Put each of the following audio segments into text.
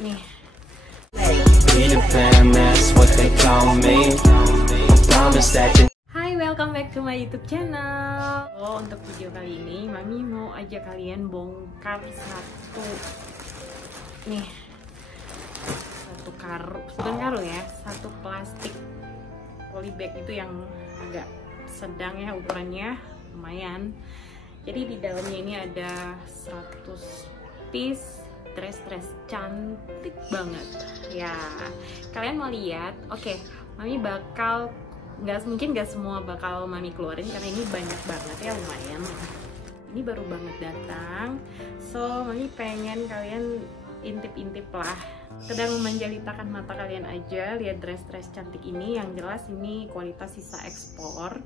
nih. Hai, welcome back to my YouTube channel. Untuk video kali ini, Mami mau ajak kalian bongkar satu karung ya, satu plastik polybag itu yang agak sedang ya, ukurannya lumayan. Jadi di dalamnya ini ada 100 piece dress cantik banget ya. Kalian mau lihat? Oke, Mami bakal mungkin gak semua bakal Mami keluarin karena ini banyak banget ya, lumayan. Ini baru banget datang, so Mami pengen kalian intip-intip lah, sedang memanjalitakan mata kalian aja lihat dress cantik ini. Yang jelas ini kualitas sisa ekspor.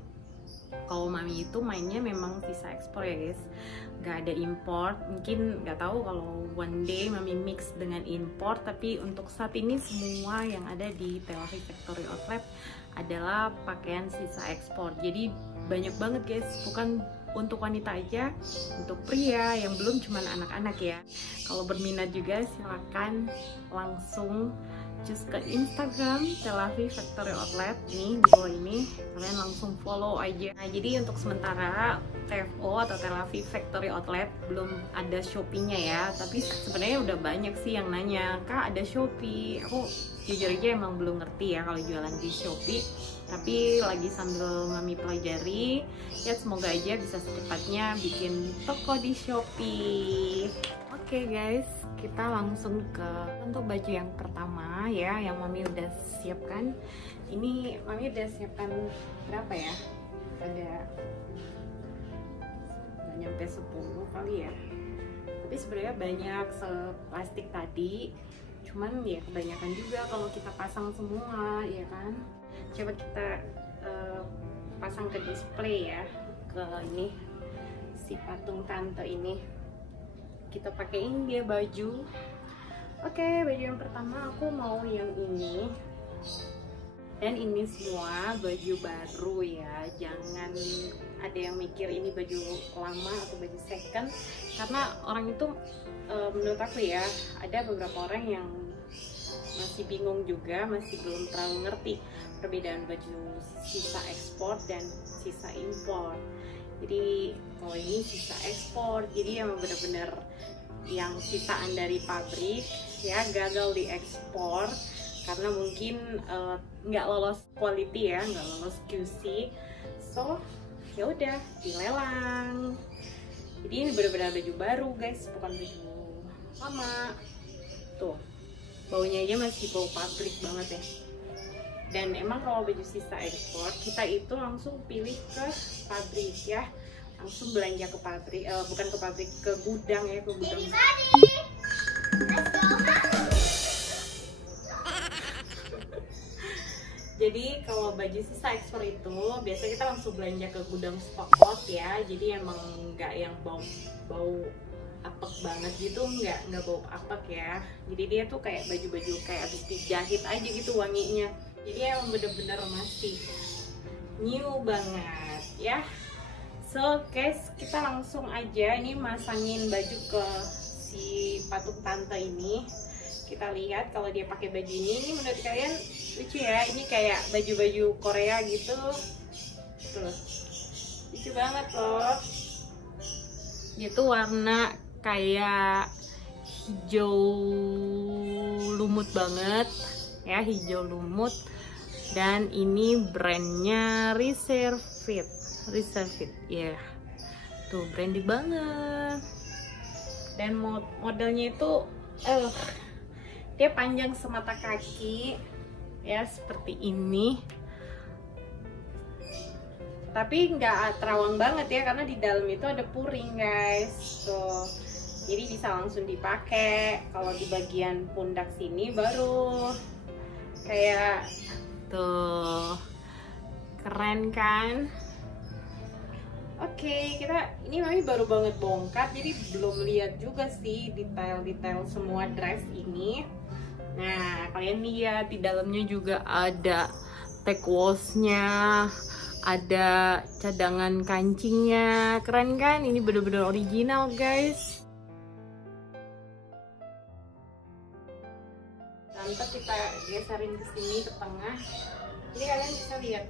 Kalau Mami itu mainnya memang sisa ekspor ya guys, gak ada import. Mungkin gak tahu kalau one day Mami mix dengan import, tapi untuk saat ini semua yang ada di Tel Aviv Factory Outlet adalah pakaian sisa ekspor. Jadi banyak banget guys, bukan untuk wanita aja, untuk pria yang belum cuman anak-anak ya. Kalau berminat juga silahkan langsung just ke Instagram Tel Aviv Factory Outlet nih, di bawah ini kalian langsung follow aja. Nah, jadi untuk sementara TFO atau Tel Aviv Factory Outlet belum ada Shopee-nya ya, tapi sebenarnya udah banyak sih yang nanya, Kak ada Shopee? Aku jujur aja emang belum ngerti ya kalau jualan di Shopee, tapi lagi sambil Mami pelajari ya, semoga aja bisa secepatnya bikin toko di Shopee. Oke guys, kita langsung ke untuk baju yang pertama ya, yang Mami udah siapkan. Ini Mami udah siapkan berapa ya? Ada nggak nyampe 10 kali ya, tapi sebenarnya banyak seplastik tadi, cuman ya kebanyakan juga kalau kita pasang semua ya kan. Coba kita pasang ke display ya, ke ini si patung tante ini kita pakein dia baju. Oke, baju yang pertama aku mau yang ini, dan ini semua baju baru ya, jangan ada yang mikir ini baju lama atau baju second, karena orang itu menurut aku ya, ada beberapa orang yang masih bingung juga, masih belum terlalu ngerti perbedaan baju sisa ekspor dan sisa impor. Jadi kalau ini sisa ekspor, jadi yang benar-benar yang sisaan dari pabrik ya, gagal diekspor karena mungkin nggak lolos quality ya, nggak lolos QC, so ya udah dilelang. Jadi ini benar-benar baju baru guys, bukan baju lama. Tuh baunya aja masih bau pabrik banget ya. Dan emang kalau baju sisa ekspor kita itu langsung pilih ke pabrik ya, langsung belanja ke pabrik, bukan ke pabrik, ke gudang ya, ke gudang. Jadi kalau baju sisa ekspor itu biasanya kita langsung belanja ke gudang spot ya, jadi emang nggak yang bau apek banget gitu, nggak bau apek ya. Jadi dia tuh kayak baju-baju kayak habis dijahit aja gitu wanginya. Jadi emang bener-bener masih new banget ya. So guys, kita langsung aja ini masangin baju ke si patung tante ini. Kita lihat kalau dia pakai baju ini menurut kalian lucu ya? Ini kayak baju-baju Korea gitu. Tuh, lucu banget loh. Dia tuh warna kayak hijau lumut banget ya, hijau lumut. Dan ini brandnya Reserve Fit ya, tuh brandy banget. Dan modelnya itu dia panjang semata kaki ya, seperti ini, tapi nggak terawang banget ya karena di dalam itu ada puring guys. Tuh, jadi bisa langsung dipakai. Kalau di bagian pundak sini baru kayak tuh, keren kan? Oke, ini Mami baru banget bongkar, jadi belum lihat juga sih detail-detail semua dress ini. Nah, kalian lihat di dalamnya juga ada tag wash-nya, ada cadangan kancingnya, keren kan? Ini bener-bener. bener-bener original guys. ntar kita geserin ke sini ke tengah, jadi kalian bisa lihat.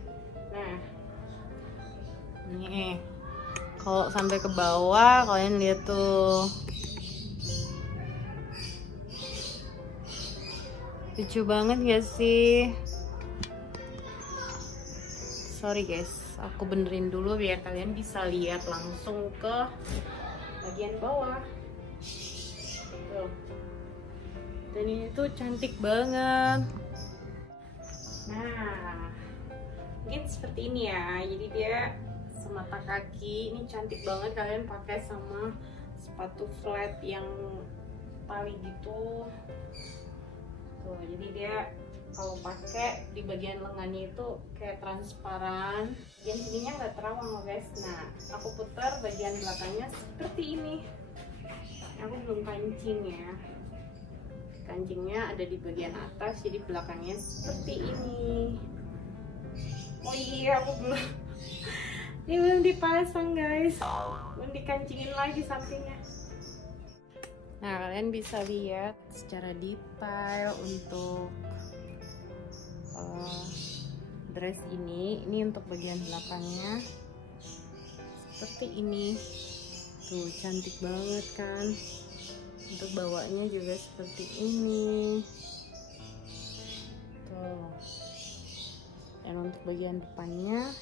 Nah, nih kalau sampai ke bawah kalian lihat tuh, lucu banget gak sih? Sorry guys, aku benerin dulu biar kalian bisa lihat langsung ke bagian bawah tuh. Dan ini tuh cantik banget. Nah, mungkin seperti ini ya. Jadi dia semata kaki, ini cantik banget. Kalian pakai sama sepatu flat yang tali gitu. Tuh, jadi dia kalau pakai di bagian lengannya itu kayak transparan. Bagian sininya nggak terawang loh guys. Nah, aku putar bagian belakangnya seperti ini. Aku belum kancing ya. Kancingnya ada di bagian atas, jadi belakangnya seperti ini. Oh iya, aku belum ini belum dipasang guys, belum dikancingin lagi sampingnya. Nah, kalian bisa lihat secara detail untuk dress ini untuk bagian belakangnya seperti ini. Tuh, cantik banget kan. Untuk bawahnya juga seperti ini tuh. Dan untuk bagian depannya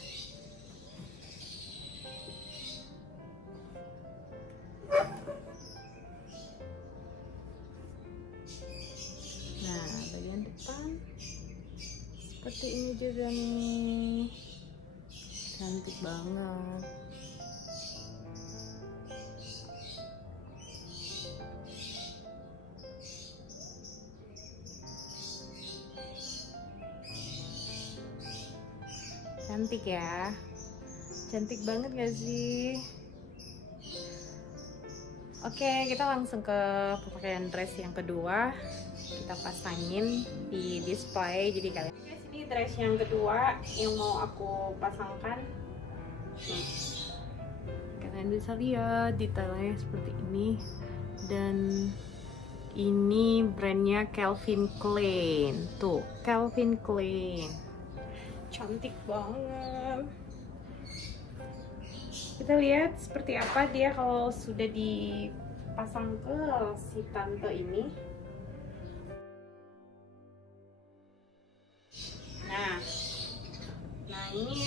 nah, bagian depan seperti ini juga nih, cantik banget. Cantik ya, cantik banget gak sih? Oke, kita langsung ke pakaian dress yang kedua. Kita pasangin di display. Jadi kalian, ini dress yang kedua yang mau aku pasangkan. Kalian bisa lihat detailnya seperti ini. Dan ini brandnya Calvin Klein. Tuh, Calvin Klein. Cantik banget. Kita lihat seperti apa dia kalau sudah dipasang ke si tante ini. Nah ini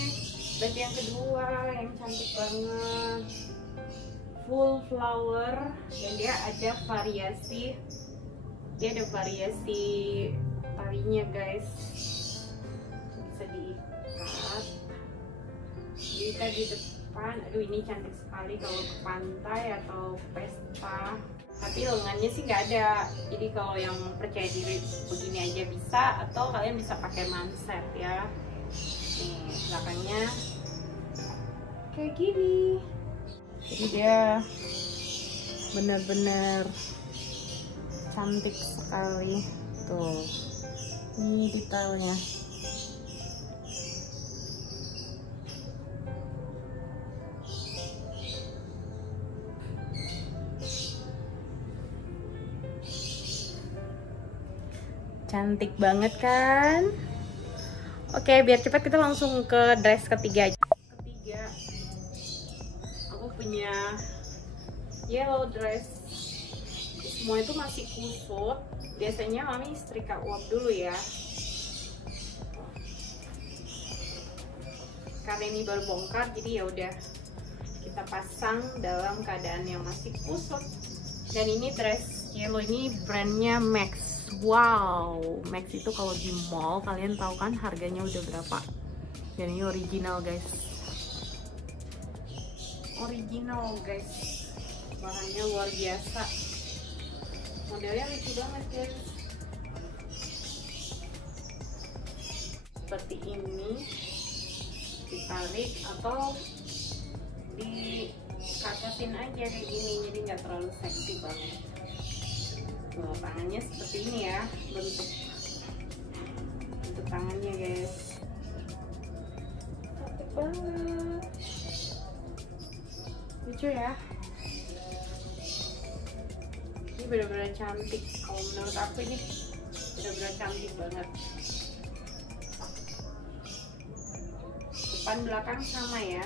bagian kedua yang cantik banget, full flower, dan dia ada variasi talinya guys. Bisa diikat. Jika di depan, aduh ini cantik sekali kalau ke pantai atau pesta. Tapi lengannya sih nggak ada. Jadi kalau yang percaya diri begini aja bisa, atau kalian bisa pakai manset ya. Nih belakangnya kayak gini. Jadi dia benar-benar cantik sekali. Tuh, ini detailnya. Cantik banget kan? Oke, biar cepat kita langsung ke dress ketiga aja. Aku punya yellow dress. Semua itu masih kusut. Biasanya mami setrika uap dulu ya. Karena ini baru bongkar, jadi ya udah kita pasang dalam keadaan yang masih kusut. Dan ini dress yellow ini brandnya Max. Wow, Max itu kalau di mall kalian tahu kan harganya udah berapa? Dan ini original guys. Original guys. Bahannya luar biasa. Modelnya lucu banget guys. Seperti ini, ditarik atau dikatasin aja kayak gini, jadi nggak terlalu seksi banget. Tuh, tangannya seperti ini ya, bentuk tangannya guys. Cantik banget, lucu ya. Ini benar-benar cantik kalau menurut aku. Ini bener-bener cantik banget. Depan belakang sama ya.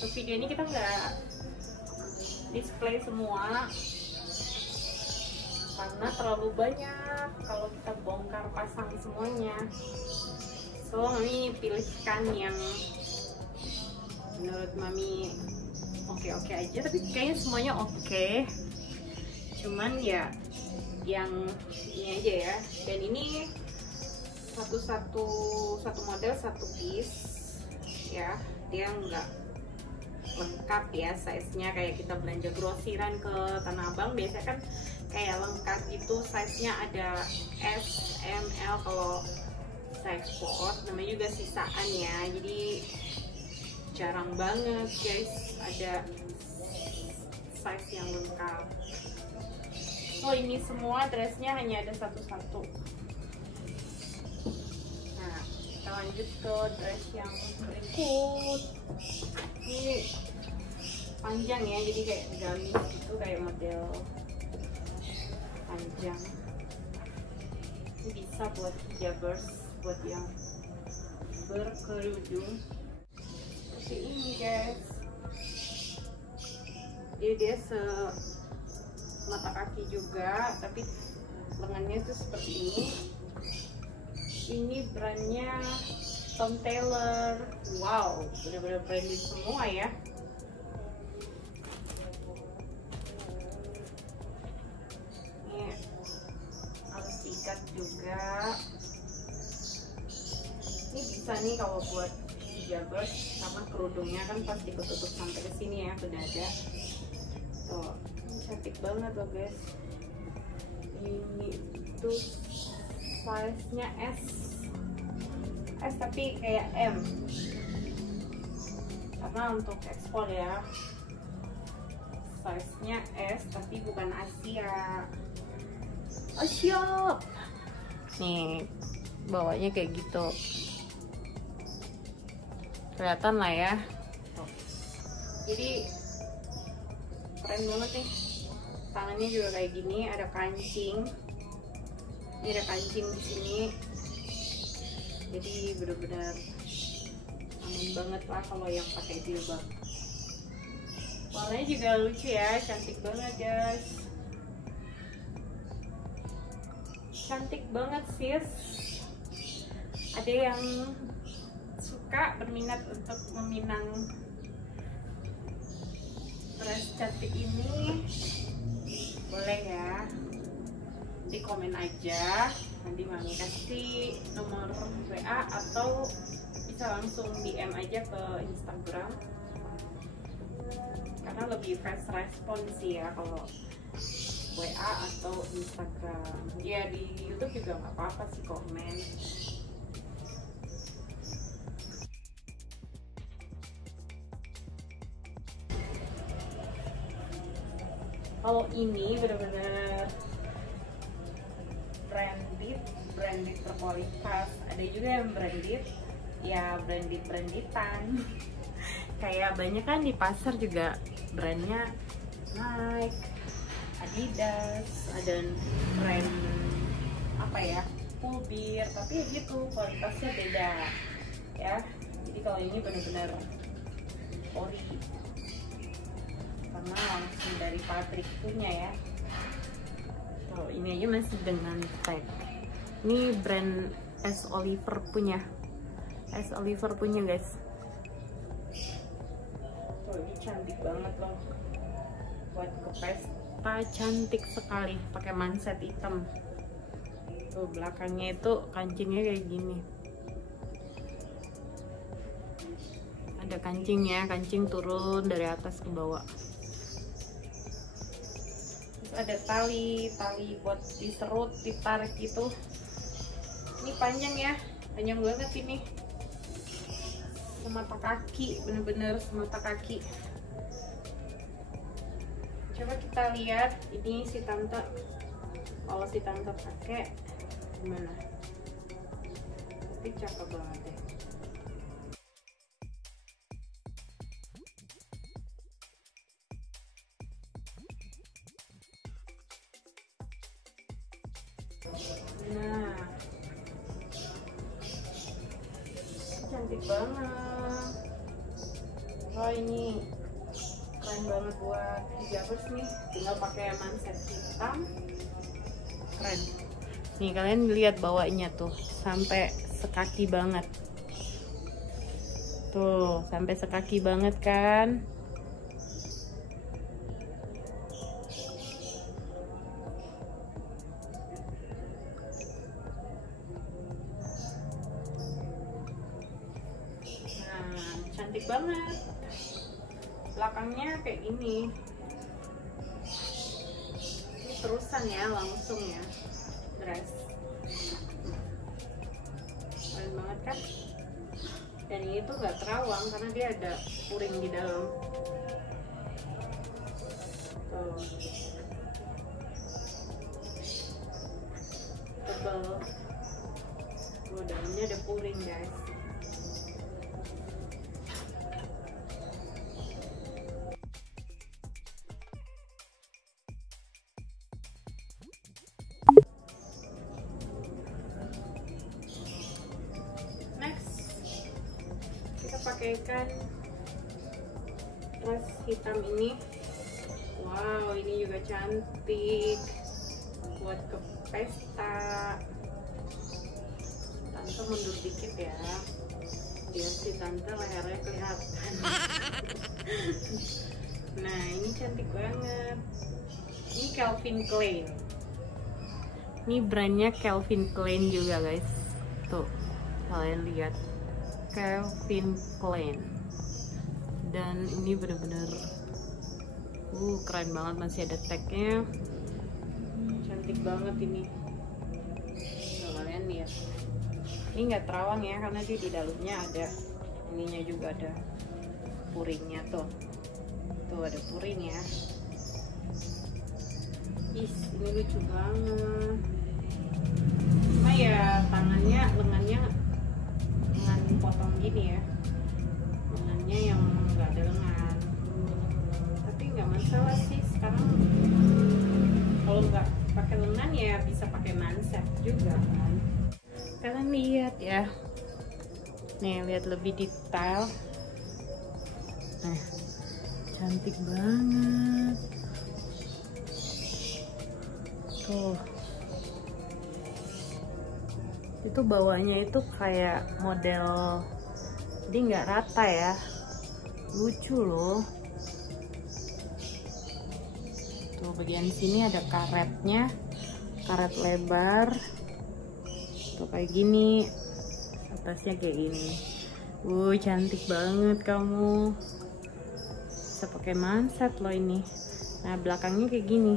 Untuk video ini kita nggak display semua karena terlalu banyak kalau kita bongkar pasang semuanya. So mami pilihkan yang menurut mami oke aja, tapi kayaknya semuanya oke. Cuman ya yang ini aja ya. Dan ini satu model satu piece ya, dia nggak lengkap ya size-nya. Kayak kita belanja grosiran ke Tanah Abang biasanya kan kayak lengkap gitu, size-nya ada S, M, L. Kalau size sport namanya juga sisaan ya, jadi jarang banget guys ada size yang lengkap. So ini semua dressnya hanya ada satu-satu. Nah, kita lanjut ke dress yang berikut. Ini panjang ya, jadi kayak gamis gitu, kayak model panjang. Ini bisa buat hijabers, buat yang berkerudung seperti ini guys. Jadi dia mata kaki juga, tapi lengannya tuh seperti ini. Ini brandnya Tom Taylor. Wow, benar-benar branded semua ya. Ini harus diikat juga. Ini bisa nih kalau buat hijabers, karena kerudungnya kan pasti ketutup sampai ke sini ya, ke dada. Tuh, cantik banget loh guys. Ini tuh size-nya S tapi kayak M, karena untuk ekspor ya. Size-nya S tapi bukan Asia. Oh siap. Nih bawahnya kayak gitu, kelihatan lah ya. Jadi keren banget nih. Tangannya juga kayak gini, ada kancing. Ini ada kancing di sini. Jadi benar-benar aman banget lah kalau yang pakai jilbab. Warnanya juga lucu ya, cantik banget guys. Cantik banget sis. Ada yang suka berminat untuk meminang dress cantik ini, boleh ya, di komen aja, nanti mami kasih nomor WA atau bisa langsung DM aja ke Instagram, karena lebih fast respon sih ya kalau WA atau Instagram. Ya di YouTube juga nggak apa-apa sih komen. Kalau ini benar-benar branded berkualitas. Ada juga yang branded, ya branditan. Kayak banyak kan di pasar juga brandnya Nike, Adidas, ada brand apa ya, Pull&Bear, tapi gitu kualitasnya beda ya. Jadi kalau ini benar-benar ori, karena langsung dari pabrik punya ya. Kalau ini aja masih dengan tag. Ini brand S. Oliver punya guys. Tuh ini cantik banget loh, buat ke pesta cantik sekali, pakai manset hitam. Tuh belakangnya itu kancingnya kayak gini, ada kancingnya, kancing turun dari atas ke bawah. Ada tali buat diserut, ditarik gitu. Ini panjang ya, panjang banget ini, semata kaki, bener-bener semata kaki. Coba kita lihat ini si tante, kalau si tante pakai gimana, pasti cakep banget deh. Nah, cantik banget. Oh, ini keren banget buat hijabers nih, tinggal pakai manset hitam, keren. Nih kalian lihat bawahnya tuh sampai sekaki banget, tuh sampai sekaki banget kan. Nah, cantik banget. Belakangnya kayak ini terusan ya, langsung ya dress, keren banget kan. Dan ini tuh nggak terawang karena dia ada puring di dalam tuh, tebel tuh, dalamnya ada puring guys. Pakaikan dress hitam ini. Wow, ini juga cantik buat ke pesta. Tante mundur dikit ya, biar si tante lehernya kelihatan. Nah, ini cantik banget. Ini Calvin Klein. Ini brandnya Calvin Klein juga guys. Tuh, kalian lihat. Calvin Klein. Dan ini bener-bener keren banget, masih ada tagnya, cantik banget ini. Tuh, kalian lihat, ini nggak terawang ya karena dia di dalamnya ada ininya juga, ada puringnya tuh ada puring ya. Ini lucu banget. Cuma ya tangannya, lengannya potong gini ya, lengannya yang nggak ada lengan, tapi nggak masalah sih. Sekarang kalau nggak pakai lengan ya bisa pakai manset juga kan. Kalian lihat ya, nih lihat lebih detail. Nah, cantik banget tuh. Itu bawahnya itu kayak model, jadi nggak rata ya, lucu loh. Tuh bagian sini ada karetnya, karet lebar tuh kayak gini, atasnya kayak gini. Cantik banget kamu, bisa pakai manset loh ini. Nah, belakangnya kayak gini.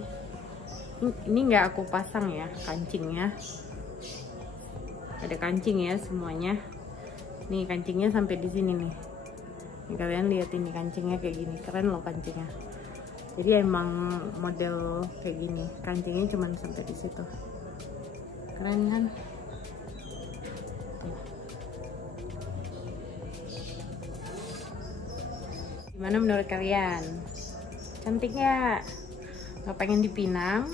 Ini nggak aku pasang ya kancingnya, ada kancing ya semuanya. Nih kancingnya sampai di sini nih. Nih, kalian lihat ini kancingnya kayak gini, keren loh kancingnya. Jadi emang model kayak gini, kancingnya cuma sampai di situ. Keren kan? Gimana menurut kalian? Cantik nggak? Nggak pengen dipinang?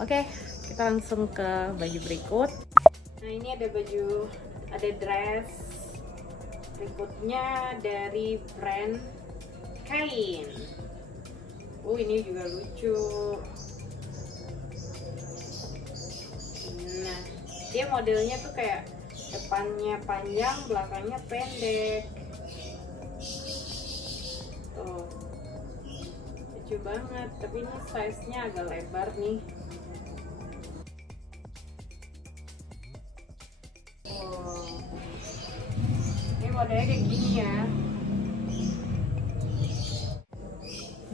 Oke, kita langsung ke baju berikut. Nah, ini ada baju, ada dress berikutnya dari brand Kain. Ini juga lucu. Nah, dia modelnya tuh kayak depannya panjang, belakangnya pendek. Tuh, lucu banget. Tapi ini size-nya agak lebar nih. Ini modelnya kayak gini ya.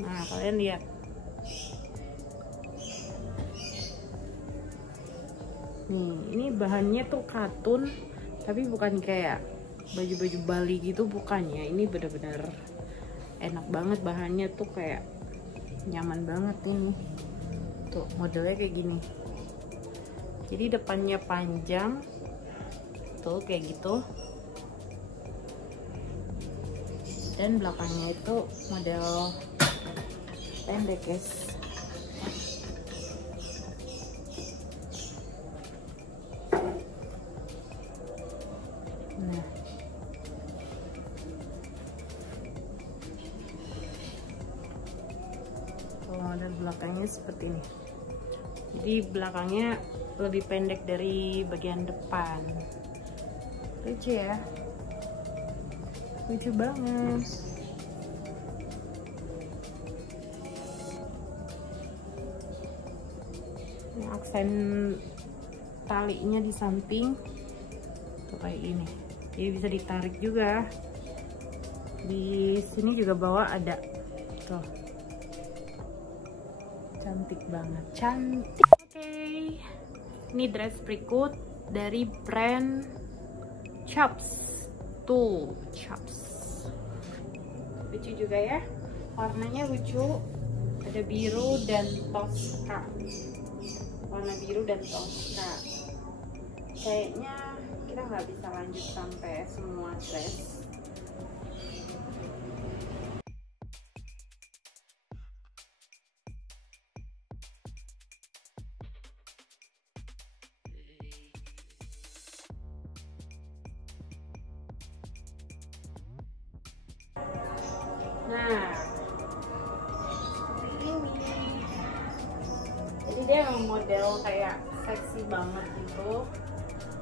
Nah, kalian lihat. Nih, ini bahannya tuh katun, tapi bukan kayak baju-baju Bali gitu, bukannya. Ini bener-bener enak banget, bahannya tuh kayak nyaman banget nih. Tuh, modelnya kayak gini. Jadi depannya panjang, tuh kayak gitu. Dan belakangnya itu model pendek guys. model belakangnya seperti ini. Jadi belakangnya lebih pendek dari bagian depan. Lucu ya, lucu banget. Ini aksen talinya di samping tuh kayak ini, jadi bisa ditarik juga. Di sini juga bawah ada tuh, cantik banget, cantik. Oke, ini dress berikut dari brand Chaps. Tuh, Chaps. Lucu juga ya, warnanya lucu, ada biru dan toska. Warna biru dan toska. Kayaknya kita nggak bisa lanjut sampai semua dress. Nah, seperti ini. Jadi dia model kayak seksi banget gitu.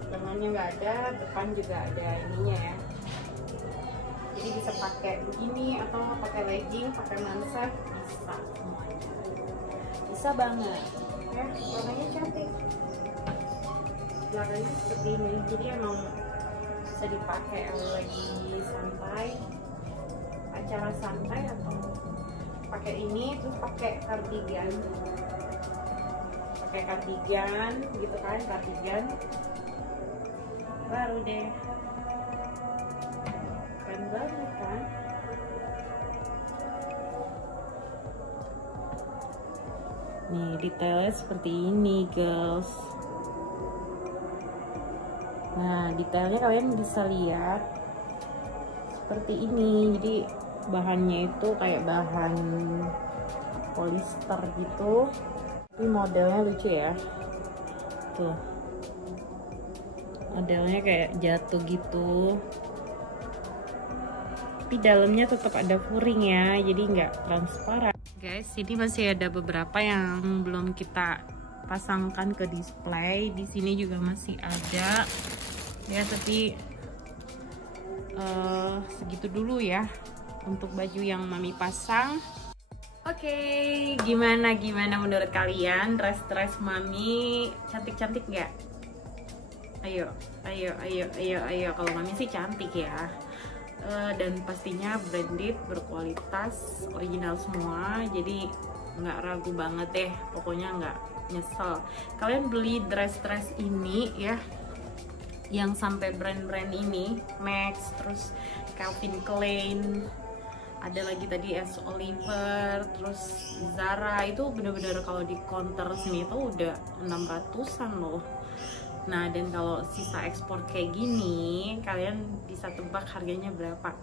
Lengannya nggak ada, depan juga ada ininya ya. Jadi bisa pakai begini atau pakai legging, pakai manset, bisa semuanya. Bisa banget. Ya, warnanya cantik. Belakangnya seperti ini. Jadi emang bisa dipakai lagi santai, acara santai, atau pakai ini terus pakai kardigan gitu kan, kardigan baru deh, keren banget kan. Nih detailnya seperti ini girls. Nah detailnya kalian bisa lihat seperti ini. Jadi bahannya itu kayak bahan polyester gitu, tapi modelnya lucu ya. Tuh, modelnya kayak jatuh gitu, tapi dalamnya tetap ada furing ya, jadi nggak transparan. Guys, ini masih ada beberapa yang belum kita pasangkan ke display. Di sini juga masih ada ya, tapi segitu dulu ya untuk baju yang mami pasang. Oke, gimana menurut kalian dress mami? Cantik nggak? Ayo. Kalau mami sih cantik ya. Dan pastinya branded, berkualitas, original semua. Jadi nggak ragu banget deh. Pokoknya nggak nyesel. Kalian beli dress ini ya, yang sampai brand-brand ini, Max, terus Calvin Klein, ada lagi tadi S. Oliver, terus Zara, itu bener-bener kalau di counter sini itu udah 600-an loh. Nah, dan kalau sisa ekspor kayak gini, kalian bisa tebak harganya berapa?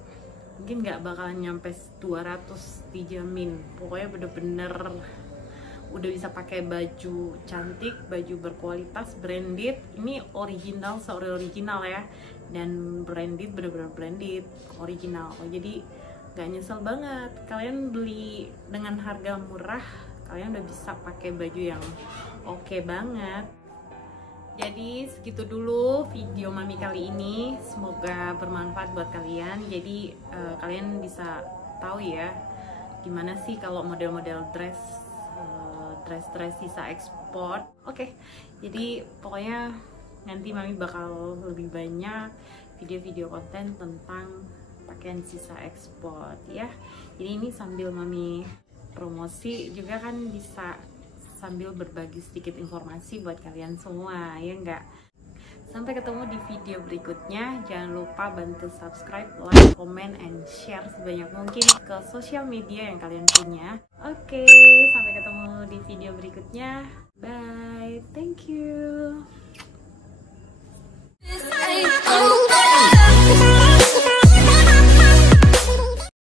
Mungkin nggak bakalan nyampe 200, dijamin. Pokoknya bener-bener udah bisa pakai baju cantik, baju berkualitas, branded. Ini original, original ya, dan branded, bener-bener branded, original. Jadi gak nyesel banget. Kalian beli dengan harga murah, kalian udah bisa pakai baju yang oke banget. Jadi segitu dulu video mami kali ini, semoga bermanfaat buat kalian. Jadi kalian bisa tahu ya gimana sih kalau model-model dress sisa ekspor. Oke, jadi pokoknya nanti mami bakal lebih banyak video-video konten tentang pakaian sisa ekspor ya. Jadi ini sambil mami promosi juga kan, bisa sambil berbagi sedikit informasi buat kalian semua ya enggak. Sampai ketemu di video berikutnya. Jangan lupa bantu subscribe, like, comment, and share sebanyak mungkin ke sosial media yang kalian punya. Oke, sampai ketemu di video berikutnya. Bye, thank you.